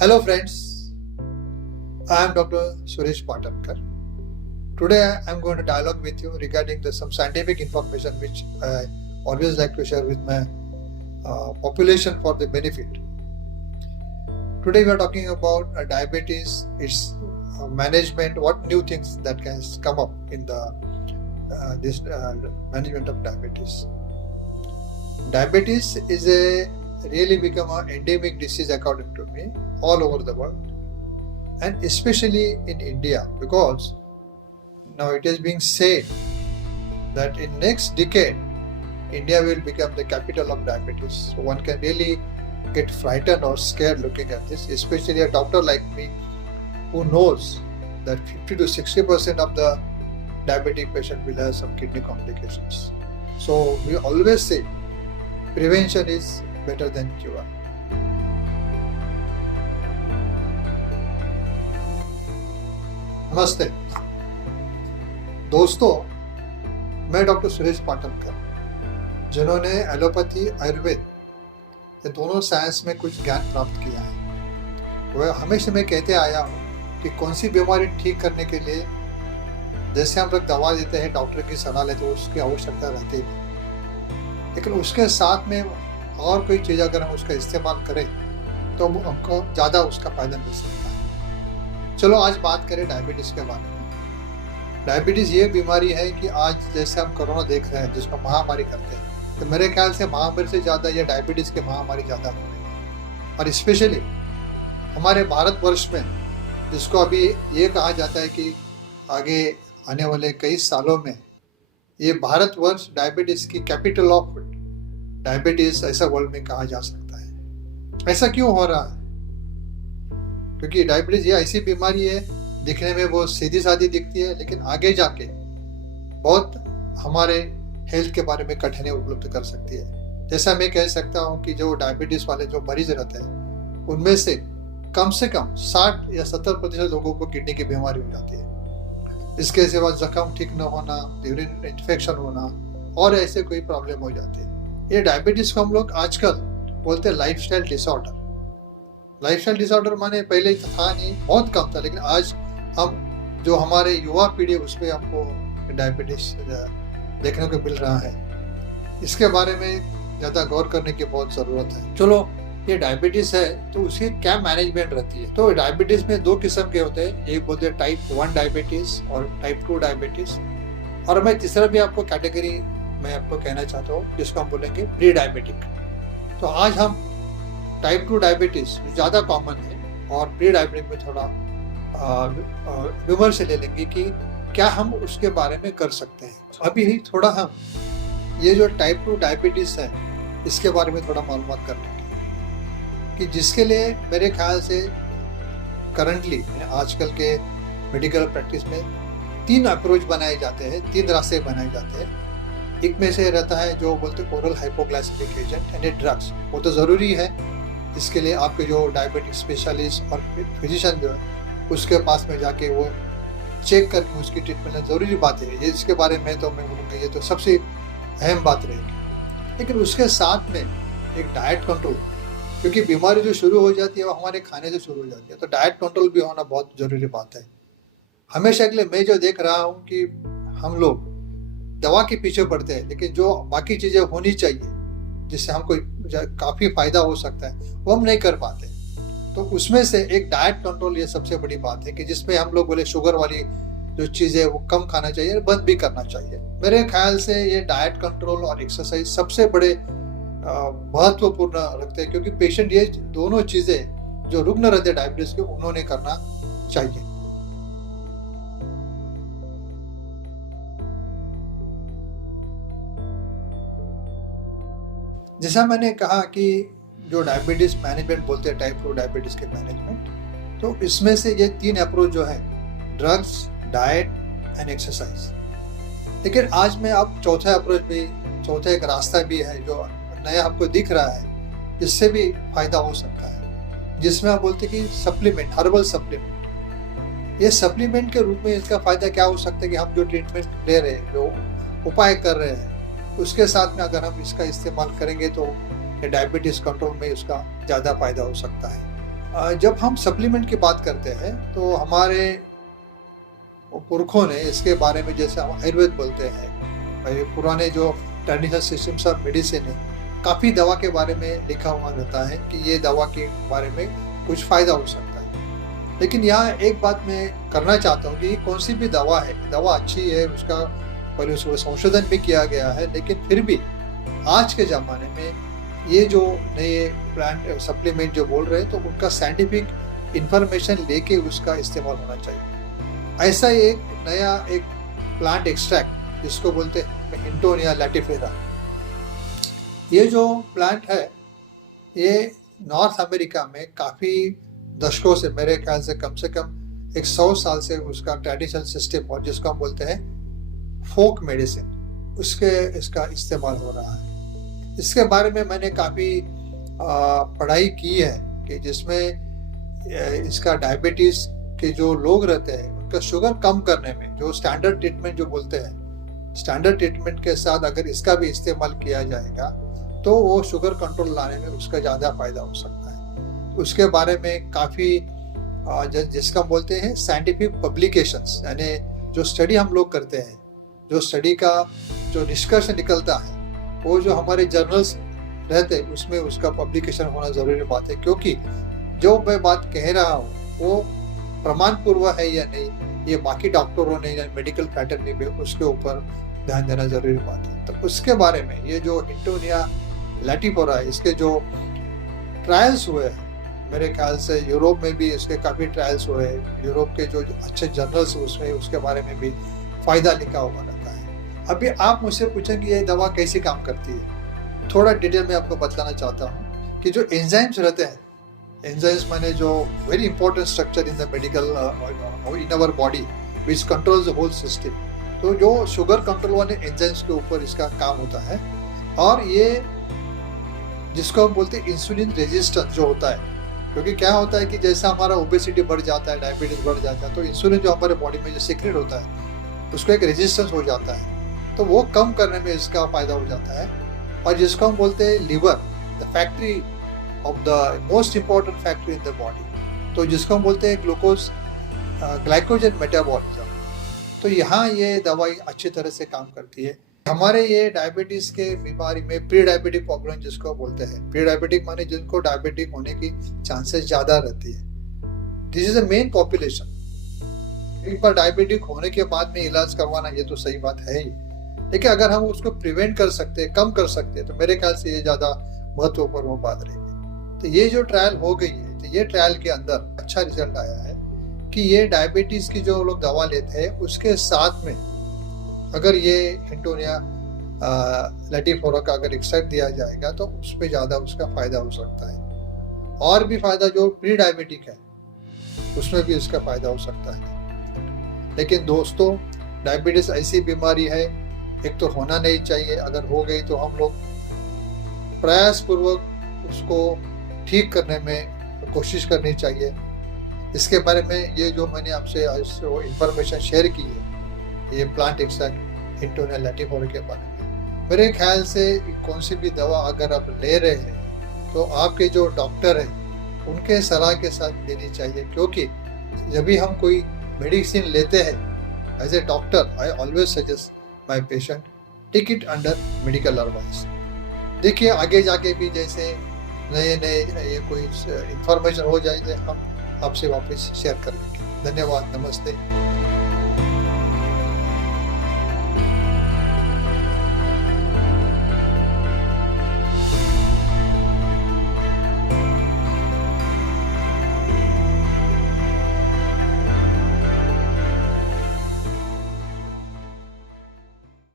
Hello friends, I am Dr. Suresh Patankar. Today I am going to dialogue with you regarding some scientific information which I always like to share with my population for the benefit. Today we are talking about diabetes, its management, what new things that can come up in the this management of diabetes. Diabetes is really become an endemic disease according to me all over the world, and especially in India, because now it is being said that in next decade India will become the capital of diabetes. So one can really get frightened or scared looking at this, especially a doctor like me who knows that 50 to 60% of the diabetic patient will have some kidney complications. So we always say prevention is better than cure. नमस्ते दोस्तों, मैं doctor Suresh Patankar, जिन्होंने allopathy Ayurveda ये दोनों science में कुछ ज्ञान प्राप्त किया है। वह हमेशा मैं कहते आया हूँ कि कौन सी बीमारी ठीक करने के लिए जैसे हम लोग दवा देते हैं, डॉक्टर की सलाह लेते हैं, उसकी आवश्यकता रहती है, लेकिन उसके साथ में और कोई चीज़ अगर हम उसका इस्तेमाल करें तो हमको ज़्यादा उसका फायदा मिल सकता है। चलो आज बात करें डायबिटीज़ के बारे में। डायबिटीज़ ये बीमारी है कि आज जैसे हम कोरोना देख रहे हैं, जिसको महामारी करते हैं, तो मेरे ख्याल से महामारी से ज़्यादा ये डायबिटीज़ की महामारी ज़्यादा हो रही है। और स्पेशली हमारे भारतवर्ष में, जिसको अभी ये कहा जाता है कि आगे आने वाले कई सालों में ये भारतवर्ष डायबिटीज़ की कैपिटल ऑफ डायबिटीज़ ऐसा वर्ल्ड में कहा जा सकता है। ऐसा क्यों हो रहा है? क्योंकि डायबिटीज़ ये ऐसी बीमारी है, दिखने में बहुत सीधी सादी दिखती है, लेकिन आगे जाके बहुत हमारे हेल्थ के बारे में कठिनाई उपलब्ध कर सकती है। जैसा मैं कह सकता हूँ कि जो डायबिटीज़ वाले जो मरीज रहते हैं, उनमें से कम 60 या 70% लोगों को किडनी की बीमारी हो जाती है। इसके सिवा जख्म ठीक न होना, यूरिन इन्फेक्शन होना और ऐसे कोई प्रॉब्लम हो जाती है। ये डायबिटीज़ को हम लोग आजकल बोलते हैं लाइफस्टाइल डिसऑर्डर। लाइफस्टाइल डिसऑर्डर माने पहले था नहीं, बहुत कम था, लेकिन आज हम जो हमारे युवा पीढ़ी उसमें हमको डायबिटीज देखने को मिल रहा है। इसके बारे में ज़्यादा गौर करने की बहुत ज़रूरत है। चलो, ये डायबिटीज़ है तो उसकी क्या मैनेजमेंट रहती है? तो डायबिटीज़ में दो किस्म के होते हैं, एक बोलते हैं टाइप 1 डायबिटीज़ और टाइप 2 डायबिटीज़, और मैं तीसरा भी आपको कैटेगरी मैं आपको कहना चाहता हूँ, जिसको हम बोलेंगे प्री डायबिटिक। तो आज हम टाइप 2 डायबिटीज़ ज़्यादा कॉमन है और प्री डायबिटिक में थोड़ा विमर्श ले लेंगे कि क्या हम उसके बारे में कर सकते हैं। अभी ही थोड़ा हम ये जो टाइप 2 डायबिटीज़ है इसके बारे में थोड़ा मालूमात कर लेंगे कि जिसके लिए मेरे ख्याल से करंटली आजकल के मेडिकल प्रैक्टिस में 3 अप्रोच बनाए जाते हैं, 3 रास्ते बनाए जाते हैं। एक में से रहता है जो बोलते हैं ओरल हाइपोग्लाइसेमिक एजेंट यानी ड्रग्स। वो तो ज़रूरी है, इसके लिए आपके जो डायबिटिक स्पेशलिस्ट और फिजिशियन जो है उसके पास में जाके वो चेक करके उसकी ट्रीटमेंट ज़रूरी बात है। ये इसके बारे में तो मैं बोलूँगा ये तो सबसे अहम बात रहेगी। लेकिन उसके साथ में एक डाइट कंट्रोल, क्योंकि बीमारी जो शुरू हो जाती है वो हमारे खाने से शुरू हो जाती है, तो डाइट कंट्रोल भी होना बहुत ज़रूरी बात है। हमेशा के लिए मैं जो देख रहा हूँ कि हम लोग दवा के पीछे पड़ते हैं, लेकिन जो बाकी चीज़ें होनी चाहिए जिससे हमको काफ़ी फायदा हो सकता है वो हम नहीं कर पाते। तो उसमें से एक डाइट कंट्रोल ये सबसे बड़ी बात है कि जिसमें हम लोग बोले शुगर वाली जो चीज़ें वो कम खाना चाहिए, बंद भी करना चाहिए। मेरे ख्याल से ये डाइट कंट्रोल और एक्सरसाइज सबसे बड़े महत्वपूर्ण रखते हैं, क्योंकि पेशेंट ये दोनों चीज़ें जो रुग्ण रहते हैं डायबिटीज़ के, उन्होंने करना चाहिए। जैसा मैंने कहा कि जो डायबिटीज़ मैनेजमेंट बोलते हैं टाइप 2 डायबिटीज़ के मैनेजमेंट, तो इसमें से ये 3 अप्रोच जो है ड्रग्स, डाइट एंड एक्सरसाइज। लेकिन आज मैं अब चौथा एक रास्ता भी है जो नया हमको दिख रहा है, जिससे भी फायदा हो सकता है, जिसमें आप बोलते हैं कि सप्लीमेंट, हर्बल सप्लीमेंट। ये सप्लीमेंट के रूप में इसका फायदा क्या हो सकता है कि हम जो ट्रीटमेंट ले रहे हैं, जो उपाय कर रहे हैं, उसके साथ में अगर हम इसका इस्तेमाल करेंगे तो डायबिटीज़ कंट्रोल में उसका ज़्यादा फायदा हो सकता है। जब हम सप्लीमेंट की बात करते हैं तो हमारे पुरखों ने इसके बारे में, जैसे हम आयुर्वेद बोलते हैं, भाई पुराने जो ट्रेडिशनल सिस्टम्स ऑफ मेडिसिन है, काफ़ी दवा के बारे में लिखा हुआ रहता है कि ये दवा के बारे में कुछ फ़ायदा हो सकता है। लेकिन यहाँ एक बात मैं करना चाहता हूँ कि कौन सी भी दवा है, दवा अच्छी है, उसका पहले उसको संशोधन भी किया गया है, लेकिन फिर भी आज के ज़माने में ये जो नए प्लांट सप्लीमेंट जो बोल रहे हैं, तो उनका साइंटिफिक इंफॉर्मेशन लेके उसका इस्तेमाल होना चाहिए। ऐसा एक नया एक प्लांट एक्सट्रैक्ट जिसको बोलते हैं हिंटोनिया लैटिफेरा, ये जो प्लांट है ये नॉर्थ अमेरिका में काफ़ी दशकों से, मेरे ख्याल से कम 100 साल से उसका ट्रेडिशनल सिस्टम, और जिसको हम बोलते हैं फोक मेडिसिन, उसके इसका इस्तेमाल हो रहा है। इसके बारे में मैंने काफ़ी पढ़ाई की है कि जिसमें इसका डायबिटीज़ के जो लोग रहते हैं उनका शुगर कम करने में, जो स्टैंडर्ड ट्रीटमेंट जो बोलते हैं, स्टैंडर्ड ट्रीटमेंट के साथ अगर इसका भी इस्तेमाल किया जाएगा तो वो शुगर कंट्रोल लाने में उसका ज़्यादा फायदा हो सकता है। उसके बारे में काफ़ी जिसका हम बोलते हैं साइंटिफिक पब्लिकेशंस, यानी जो स्टडी हम लोग करते हैं, जो स्टडी का जो निष्कर्ष निकलता है, वो जो हमारे जर्नल्स रहते हैं उसमें उसका पब्लिकेशन होना ज़रूरी बात है, क्योंकि जो मैं बात कह रहा हूँ वो प्रमाण पूर्व है या नहीं, ये बाकी डॉक्टरों ने या मेडिकल फ्रैटर्निटी में उसके ऊपर ध्यान देना ज़रूरी बात है। तो उसके बारे में ये जो हिंटोनिया लैटिफेरा है, इसके जो ट्रायल्स हुए हैं, मेरे ख्याल से यूरोप में भी इसके काफ़ी ट्रायल्स हुए हैं, यूरोप के जो अच्छे जर्नल्स उसमें उसके बारे में भी फ़ायदा लिखा हुआ रहता है। अभी आप मुझसे पूछेंगे ये दवा कैसे काम करती है, थोड़ा डिटेल में आपको बताना चाहता हूँ कि जो एंजाइम्स रहते हैं, एंजाइम्स माने जो very important structure in the medical in our body which controls the whole system, तो जो शुगर कंट्रोल वाले एंजाइम्स के ऊपर इसका काम होता है। और ये जिसको हम बोलते हैं इंसुलिन रेजिस्टेंस जो होता है, क्योंकि क्या होता है कि जैसा हमारा ओबेसिटी बढ़ जाता है, डायबिटीज बढ़ जाता है, तो इंसुलिन जो हमारे बॉडी में जो सीक्रेट होता है उसको एक रेजिस्टेंस हो जाता है, तो वो कम करने में इसका फायदा हो जाता है। और जिसको हम बोलते हैं liver, the factory of the most important factory in the body, तो जिसको हम बोलते हैं ग्लाइकोजन मेटाबॉलिज्म, तो यहाँ ये दवाई अच्छी तरह से काम करती है। हमारे ये डायबिटीज के बीमारी में प्री डायबिटिक पॉपुलेशन जिसको बोलते हैं, प्री डायबिटिक माने जिनको डायबिटिक होने की चांसेस ज़्यादा रहती है, this is the main population. एक बार डायबिटिक होने के बाद में इलाज करवाना ये तो सही बात है ही, लेकिन अगर हम उसको प्रिवेंट कर सकते हैं, कम कर सकते हैं, तो मेरे ख्याल से ये ज़्यादा महत्वपूर्ण बात रहेगी। तो ये जो ट्रायल हो गई है, तो ये ट्रायल के अंदर अच्छा रिजल्ट आया है कि ये डायबिटीज़ की जो लोग दवा लेते हैं उसके साथ में अगर ये हिंटोनिया लैटिफेरा का अगर एक्सट्रैक्ट दिया जाएगा तो उस पर ज़्यादा उसका फ़ायदा हो सकता है। और भी फ़ायदा जो प्री डायबिटिक है उसमें भी इसका फ़ायदा हो सकता है। लेकिन दोस्तों, डायबिटीज़ ऐसी बीमारी है, एक तो होना नहीं चाहिए, अगर हो गई तो हम लोग प्रयासपूर्वक उसको ठीक करने में कोशिश करनी चाहिए। इसके बारे में ये जो मैंने आपसे इंफॉर्मेशन शेयर की है, ये प्लांट एक्सट्रैक्ट हिंटोनिया लैटिफेरा के बारे में, मेरे ख्याल से कौन सी भी दवा अगर आप ले रहे हैं तो आपके जो डॉक्टर हैं उनके सलाह के साथ लेनी चाहिए, क्योंकि जब भी हम कोई मेडिसिन लेते हैं as a doctor, I always suggest my patient take it under medical advice. देखिए आगे जाके भी जैसे नए ये कोई इंफॉर्मेशन हो जाए तो हम आपसे वापस शेयर कर लेंगे। धन्यवाद, नमस्ते।